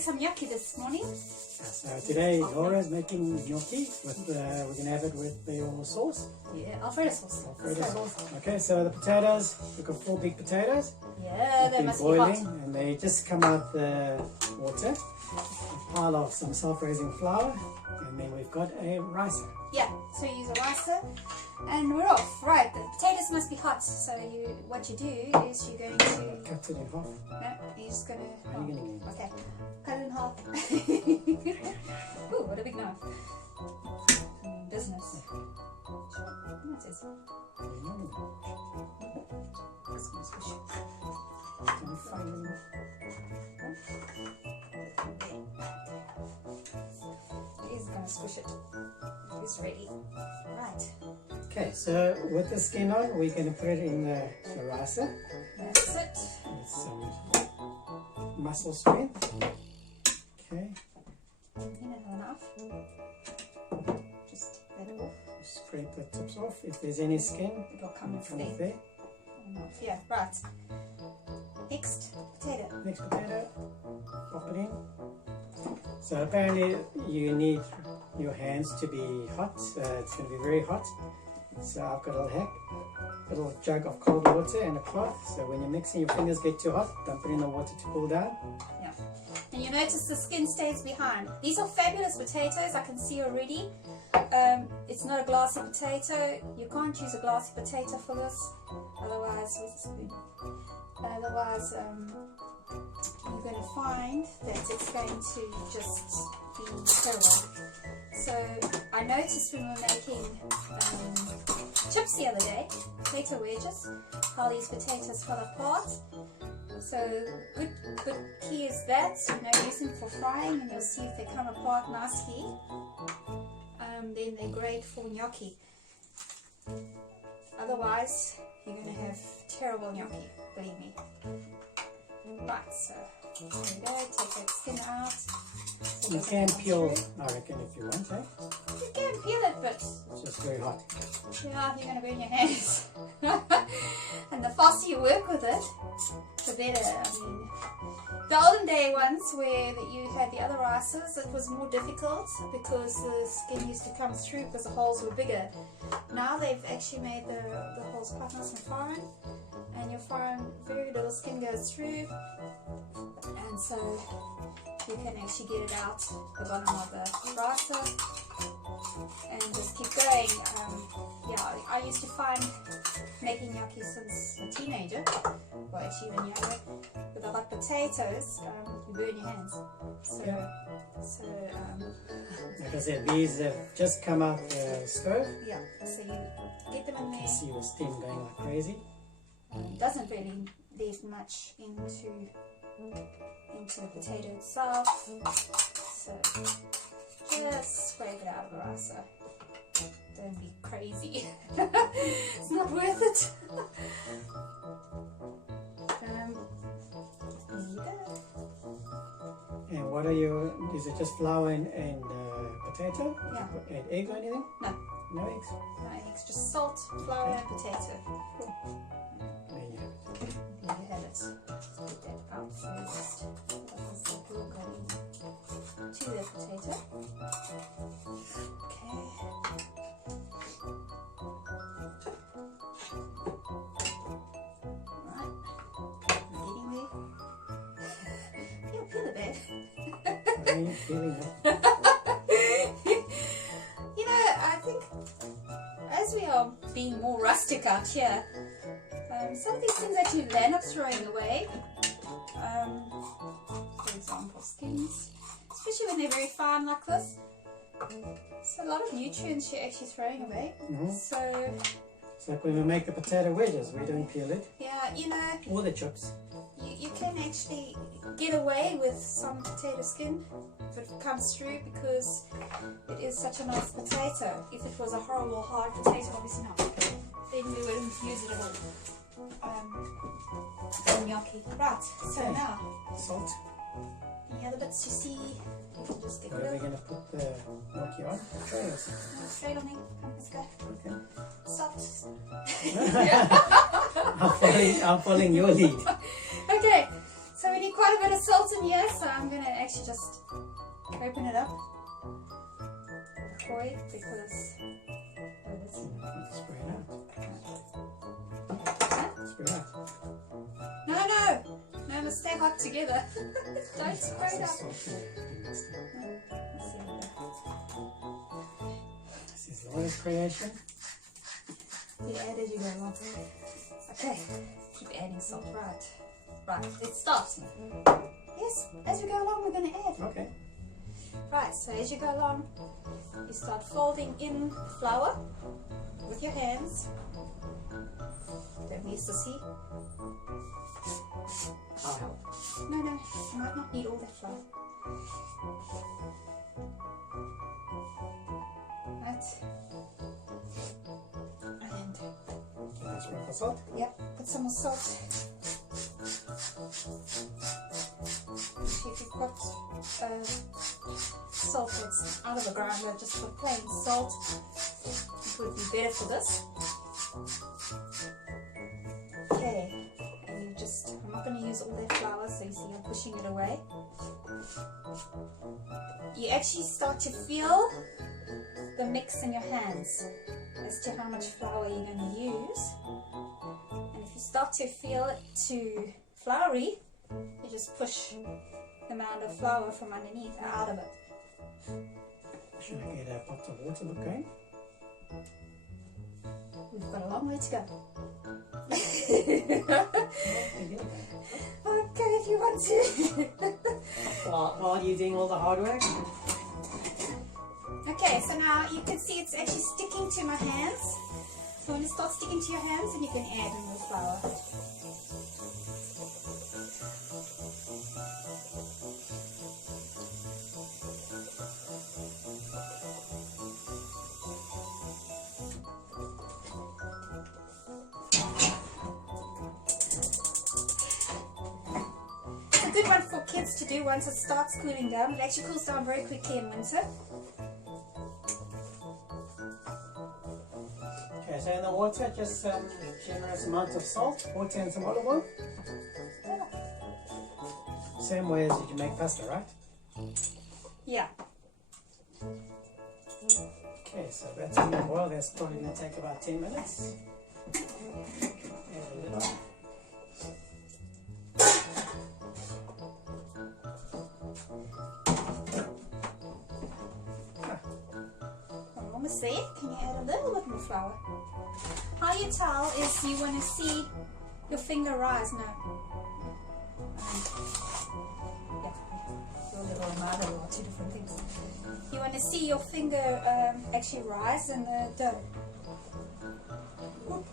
make some gnocchi this morning. So today Laura's making gnocchi with we're gonna have it with your sauce. Yeah, Alfredo sauce. Alfredo So- sauce. Okay, so the potatoes, we've got 4 big potatoes. Yeah, they Been must be boiling hot. and they just come out the water. A pile of some self-raising flour, and then we've got a ricer. Yeah, so you use a ricer, and we're off. Right, the potatoes must be hot. So what you do is you're going to Cut it in half. no, you're just gonna. How are you gonna do it? Okay, cut it in half. Ooh, what a big knife! Business. What's this? Just gonna squish it. He's gonna squish it. He's ready. Right. Okay, so with the skin on, we're going to put it in the ricer That's it. with some muscle strength. Okay, Enough. Just take that off. scrape the tips off. If there's any skin, It will come off come there. off there. Yeah, right. Next, potato. Next potato, pop it in. So apparently you need your hands to be hot. It's going to be very hot. So I've got a little jug of cold water and a cloth. So when you're mixing, your fingers get too hot, dump it in the water to cool down. Yeah. And you notice the skin stays behind. These are fabulous potatoes, I can see already. It's not a glassy potato. You can't use a glassy potato for this. Otherwise, with a spoon. Otherwise, you're going to find that it's going to just be terrible. So I noticed when we were making chips the other day, potato wedges, how these potatoes fell apart. So good key is that, use them for frying and you'll see if they come apart nicely. Then they're great for gnocchi. Otherwise, you're going to have terrible gnocchi, believe me. Right, so there we go, take that skin out. So You it can doesn't peel, come through. I reckon, if you want, eh? You can peel it, but It's just very hot. yeah, you're going to burn your hands. And the faster you work with it, the better. I mean, the olden day ones where you had the other rices, it was more difficult because the skin used to come through because the holes were bigger. Now they've actually made the holes quite nice and fine, and you'll find very little skin goes through, and so you can actually get it out the bottom of the ricer and just keep going. Yeah, I used to find making gnocchi since a teenager, or actually even younger, with the hot potatoes, you burn your hands. So, Yeah. so Like I said, these have just come out the stove. yeah, so you get them in You there. see the steam going like crazy. It doesn't really leave much into the potato itself. So just scrape it out of the ricer. Don't be crazy. It's not worth it. There you go. And what are is it just flour and potato? Yeah. Add egg or anything? No. No eggs? No eggs, just salt, flour, and potato. There you have it. There you have it. Just put that out first. Because the glue got into the potato. Okay. Right. Getting there. Feel it, babe. What are you feeling? You know, I think as we are being more rustic out here, some of these things actually land up throwing away. For example, skins, especially when they're very fine like this. So a lot of nutrients you're actually throwing away. Mm-hmm. So It's like when we make the potato wedges, we don't peel it. yeah, you know, Or the chips. you can actually get away with some potato skin if it comes through because it is such a nice potato. If it was a horrible hard potato, obviously not. Then we wouldn't use it at all. For gnocchi. Right, so Okay. now, Salt. any other bits you see, you can just get Where rid are we of. going to put the gnocchi on? Trays. No, straight on me. Come, let's go. Okay. Salt. I'm following your lead. Okay, so we need quite a bit of salt in in here, so I'm going to actually just open it up. Avoid because Spray it out. Huh? Spray it out. No, let's stay hot together. Don't spray it up. This is Laura's creation. You add as you go along. Okay, keep adding salt. Right, let's start. Yes, as we go along, we're going to add. Okay. Right, so as you go along, you start folding in flour with your hands. Don't be sissy. I'll help. No, you might not need all that flour. Right. And, Can I sprinkle salt? yep, put some more salt. If you've got salt that's out of a grinder, just put plain salt. It would be better for this. Okay, and you just, I'm not going to use all that flour, so you see I'm pushing it away. You actually start to feel the mix in your hands as to how much flour you're going to use. And if you start to feel it too floury, you just push the amount of flour from underneath out of it. Should I get a pot of water going? We've got a long way to go. Okay, if you want to. While you're doing all the hard work? Okay, so now you can see it's actually sticking to my hands. So when it starts sticking to your hands, then you can add more flour. It's a good one for kids to do once it starts cooling down. It actually cools down very quickly in winter. Okay, so in the water, just generous amount of salt, water and some olive oil. Same way as you make pasta, right? Yeah. Okay, so that's in the oil. That's probably going to take about 10 minutes. Add a little. I'm almost there. Can you add a little bit more flour? How you tell is you want to see your finger rise. No. Yeah. Your little armada are two different things. You want to see your finger actually rise in the dough.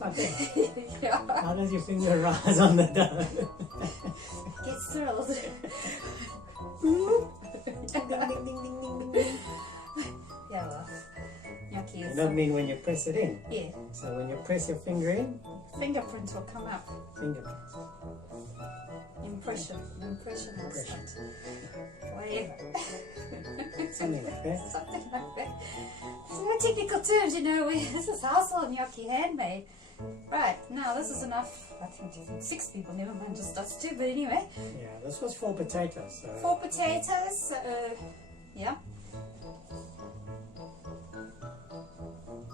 Like that. Yeah. How does your finger rise on the dough? Get thrilled. Ding, ding, ding, ding, ding, ding, ding. Yeah, well. Gnocchi You is. don't mean when you press it in. Yeah. So when you press your finger in, Fingerprints will come up. fingerprints. Impression will Impression. start. Whatever. Something like that. Something like that. It's no technical terms, you know. This is household gnocchi, handmade. Right, now this is enough. I think to feed 6 people, never mind just us 2, but anyway. Yeah, this was 4 potatoes. So 4 potatoes, yeah.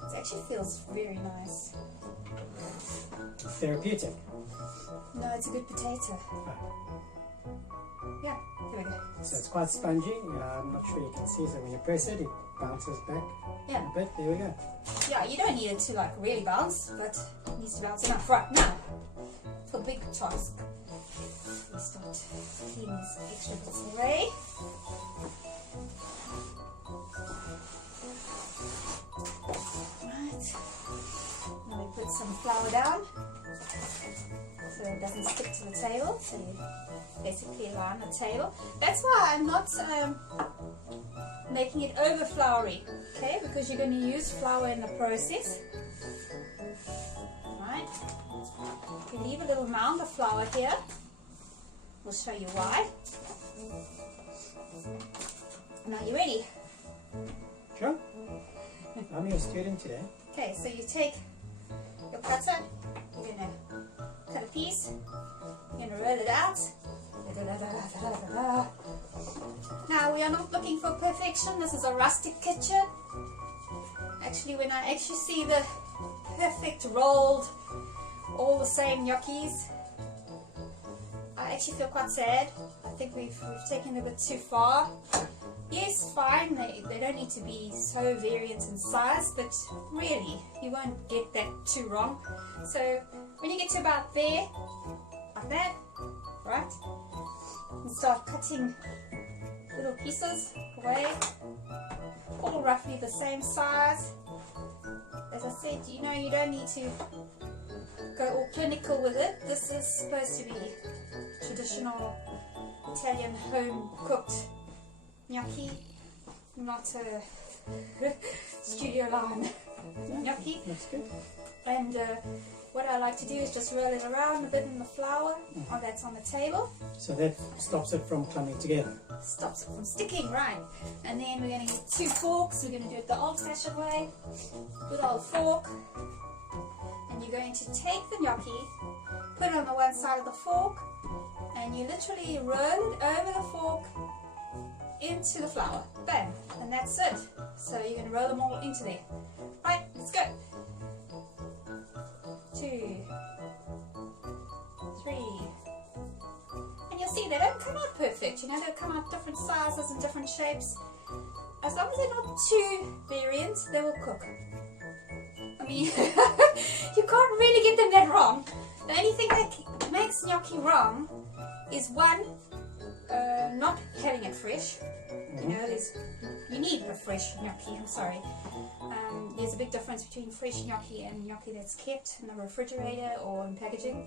It actually feels very nice. therapeutic. No, it's a good potato. Yeah, here we go. So it's quite spongy. I'm not sure you can see. So when you press it, it bounces back Yeah. a bit. There we go. Yeah, you don't need it to like really bounce, but it needs to bounce enough. Right, now, for the big task, we start cleaning these extra bits away. Right, now we put some flour down so it doesn't stick to the table. So you basically line the table. That's why I'm not making it over floury, okay? Because you're going to use flour in the process. Right? You leave a little mound of flour here. We'll show you why. Now you ready? Sure. I'm your student today. Okay, so you take your cutter, you're going to cut a piece, you're going to roll it out, Now we are not looking for perfection. This is a rustic kitchen. Actually, when I actually see the perfect rolled, all the same gnocchis, I actually feel quite sad. I think we've taken it a bit too far. Yes, fine, they don't need to be so variant in size, but really, you won't get that too wrong. So when you get to about there, like that, right, and start cutting little pieces away, all roughly the same size. As I said, you know, you don't need to go all clinical with it. This is supposed to be traditional Italian home-cooked gnocchi, not a studio line gnocchi. That's good. And what I like to do is just roll it around a bit in the flour that's on the table. So that stops it from clumping together. Stops it from sticking, right. And then we're going to get 2 forks. We're going to do it the old-fashioned way. Good old fork. And you're going to take the gnocchi, put it on the one side of the fork, and you literally roll it over the fork into the flour. Bam! And that's it. So you're going to roll them all into there. Right, let's go. 2, 3. And you'll see they don't come out perfect. You know, they'll come out different sizes and different shapes. As long as they're not too variant, they will cook. I mean, you can't really get them that wrong. The only thing that makes gnocchi wrong is one, not having it fresh. You know, you need a fresh gnocchi. I'm sorry. There's a big difference between fresh gnocchi and gnocchi that's kept in the refrigerator or in packaging.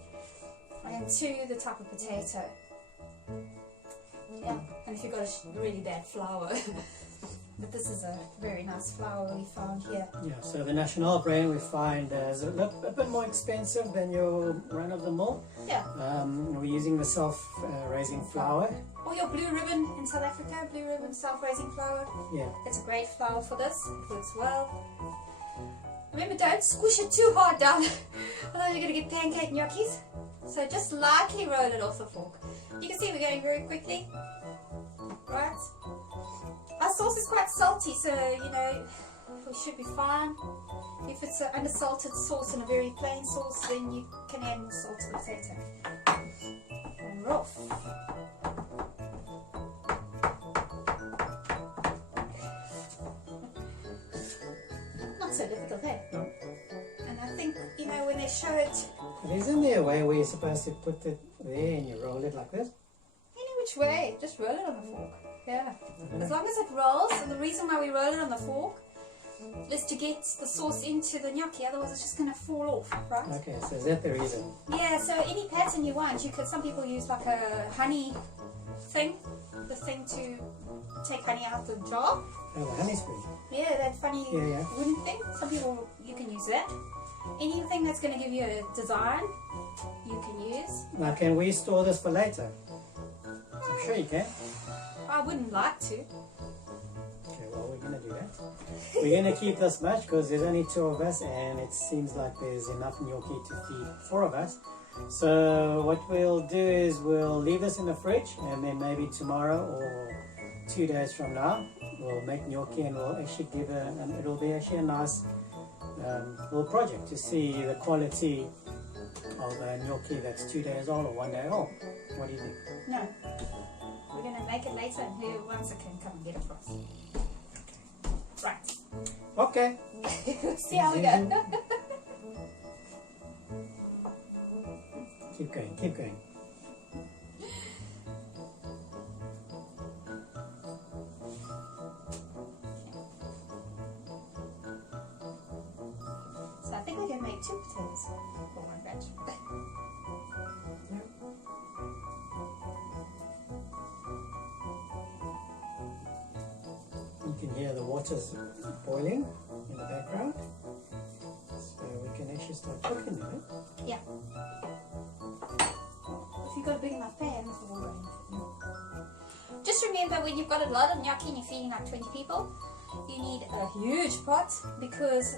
And 2, the type of potato. Yeah, and if you've got a really bad flour. But this is a very nice flour we found here. Yeah, so the National brand we find is a bit more expensive than your run-of-the-mill. Yeah. We're using the self-raising flour. Or your Blue Ribbon in South Africa, Blue Ribbon self-raising flour. Yeah. It's a great flour for this. It works well. Remember, don't squish it too hard down, otherwise you're going to get pancake gnocchis. So just lightly roll it off the fork. You can see we're going very quickly. Right? Our sauce is quite salty, so you know we should be fine. If it's an undersalted sauce and a very plain sauce, then you can add more salt to the potato. And we're off. Not so difficult, eh? No. And I think, you know, when they show it, Isn't there a way where you're supposed to put it there and you roll it like this? any which way, just roll it on the fork. Yeah. As long as it rolls, and the reason why we roll it on the fork is to get the sauce into the gnocchi, otherwise it's just going to fall off, right? Okay, so is that the reason? Yeah, so any pattern you want, you could, some people use like a honey thing, the thing to take honey out of the jar. Oh, the honey spoon. Yeah, that funny Yeah. wooden thing. Some people, you can use that. Anything that's going to give you a design, you can use. Now, can we store this for later? I'm sure you can. I wouldn't like to. Okay, well, we're going to do that. We're going to keep this much because there's only 2 of us and it seems like there's enough gnocchi to feed 4 of us. So what we'll do is we'll leave this in the fridge and then maybe tomorrow or 2 days from now we'll make gnocchi and we'll actually give it'll be actually a nice little project to see the quality of a gnocchi that's 2 days old or 1 day old. What do you think? No. We're going to make it later and who wants it can come and get it for us. Right. Okay. See how we go. Keep going, keep going. So I think we can make 2 potatoes for 1 batch. You can hear the water's boiling in the background. So we can actually start cooking now. Yeah. If you've got a big enough pan, this will go in. Just remember, when you've got a lot of gnocchi and you're feeding like 20 people, you need a huge pot, because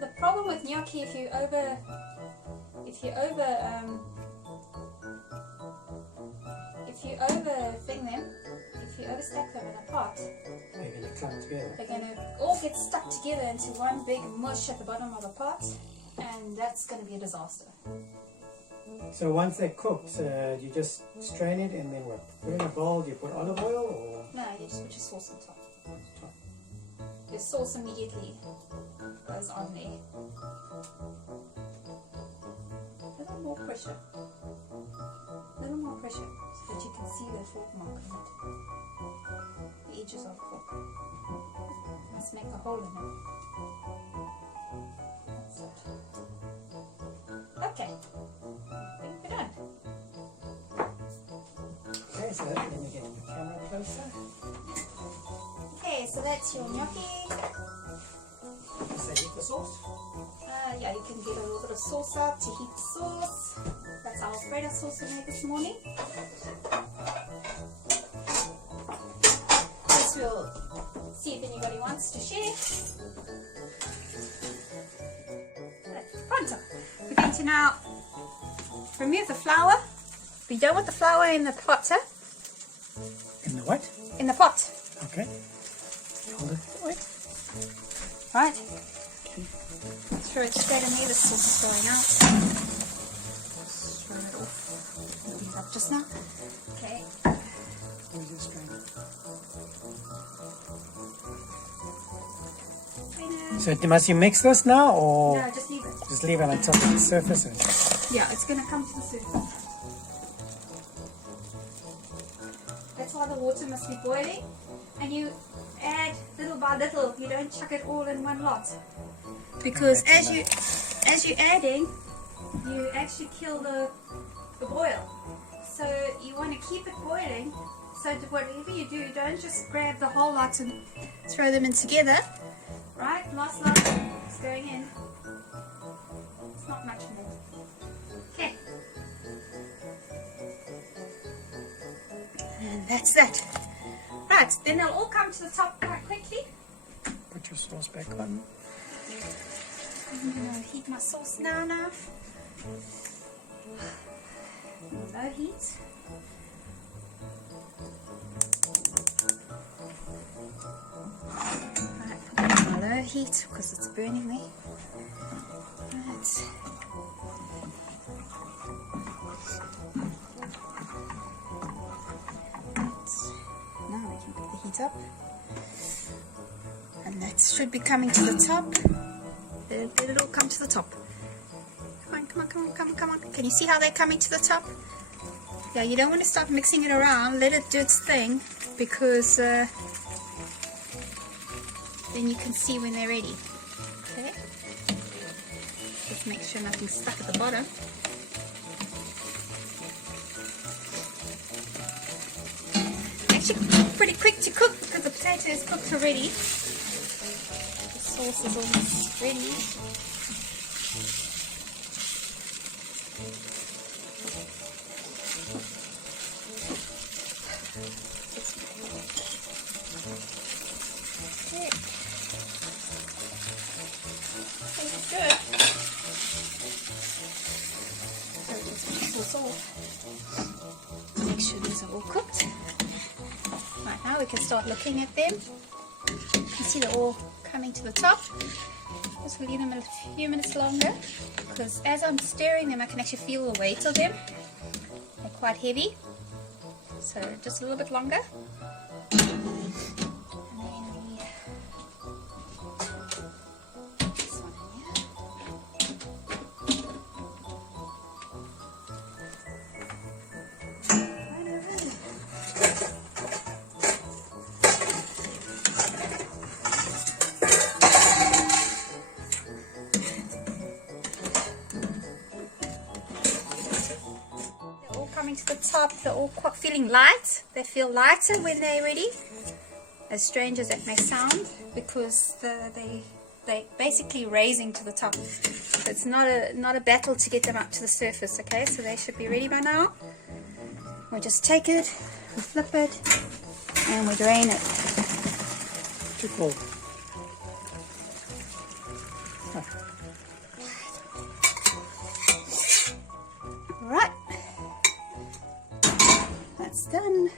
the problem with gnocchi, if you if you overthing them, if you overstack them in a pot, They're going to clump together. they're going to all get stuck together into one big mush at the bottom of the pot, and that's going to be a disaster. So once they're cooked, you just strain it and then what? Put it in a bowl, you put olive oil or No, you just put your sauce on top. top? Your sauce immediately goes on there. A little more pressure. A little more pressure so that you can see the fork mark on it. The edges of the fork. Must make a hole in it. That's it. Okay. I think we're done. Okay, so let me get the camera closer. Okay, so that's your gnocchi. So heat the sauce. Yeah, you can get a little bit of sauce out to heat the sauce. That's our Alfredo sauce we made this morning. First we'll see if anybody wants to share. Pronto. We're going to now remove the flour. We don't want the flour in the pot, sir. In the what? In the pot. Okay. Hold it. Wait. Right. Throw it straight in there. The sauce is going out. Throw it off. Heat up just now. Okay. Where's your strainer? So must you mix this now or No, just leave it. just leave it until the surface is? Yeah, it's going to come to the surface. That's why the water must be boiling. And you add little by little. You don't chuck it all in one lot. Because as you're adding, you actually kill the boil. So you want to keep it boiling. So whatever you do, don't just grab the whole lot and throw them in together. Right? Last lot is going in. It's not much more. Okay. And that's that. Right, then they'll all come to the top quite quickly. Put your sauce back on. I'm going to heat my sauce now. Low heat. Right, put it on low heat because it's burning there. Right. Now we can pick the heat up. And that should be coming to the top. Let it all come to the top. Come on. Can you see how they're coming to the top? Yeah, you don't want to start mixing it around. Let it do its thing because then you can see when they're ready. Okay. Just make sure nothing's stuck at the bottom. Actually, pretty quick to cook because the potato is cooked already. The sauce is almost ready. Okay. Tastes good. So just put the sauce off. Make sure these are all cooked. Right, now we can start looking at them. You can see they're all coming to the top. Just leave them a few minutes longer because as I'm stirring them I can actually feel the weight of them. They're quite heavy. So just a little bit longer. And then this one in here. Right over there. They're all coming to the top. They're all quite feeling light. They feel lighter when they're ready. As strange as that may sound, because they're basically raising to the top. So it's not a battle to get them up to the surface. Okay, so they should be ready by now. We just take it, we flip it, and we drain it. Too cold. Right. that's done.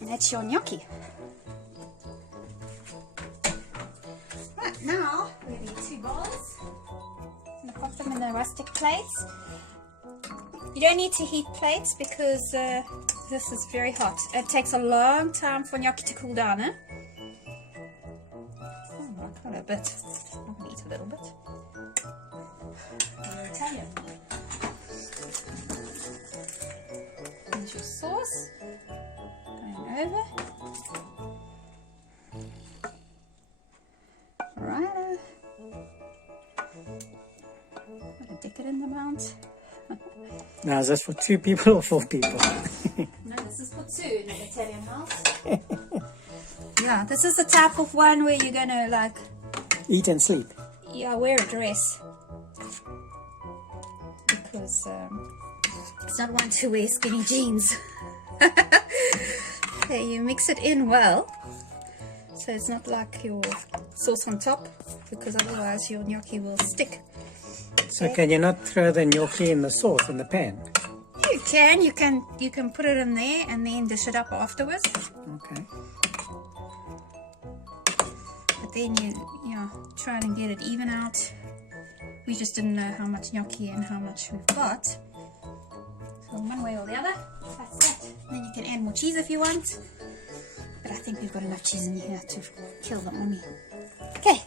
And that's your gnocchi. Right, now we need 2 bowls. I'm going to pop them in the rustic plates. You don't need to heat plates because this is very hot. It takes a long time for gnocchi to cool down, eh? Oh, quite a bit. I'm going to eat a little bit. I'm Italian. Here's your sauce. Going over. Right. What a decadent amount. Now, is this for 2 people or 4 people? No, this is for 2 in the Italian house. Yeah, this is the type of one where you're gonna like Eat and sleep. yeah, wear a dress because it's not one to wear skinny jeans. Okay, you mix it in well, so it's not like your sauce on top, because otherwise your gnocchi will stick. So can you not throw the gnocchi in the sauce in the pan? You can put it in there and then dish it up afterwards. Okay. But then you try and get it even out. We just didn't know how much gnocchi and how much we've got. So one way or the other, that's that. Then you can add more cheese if you want. But I think we've got enough cheese in here to kill the army. Okay.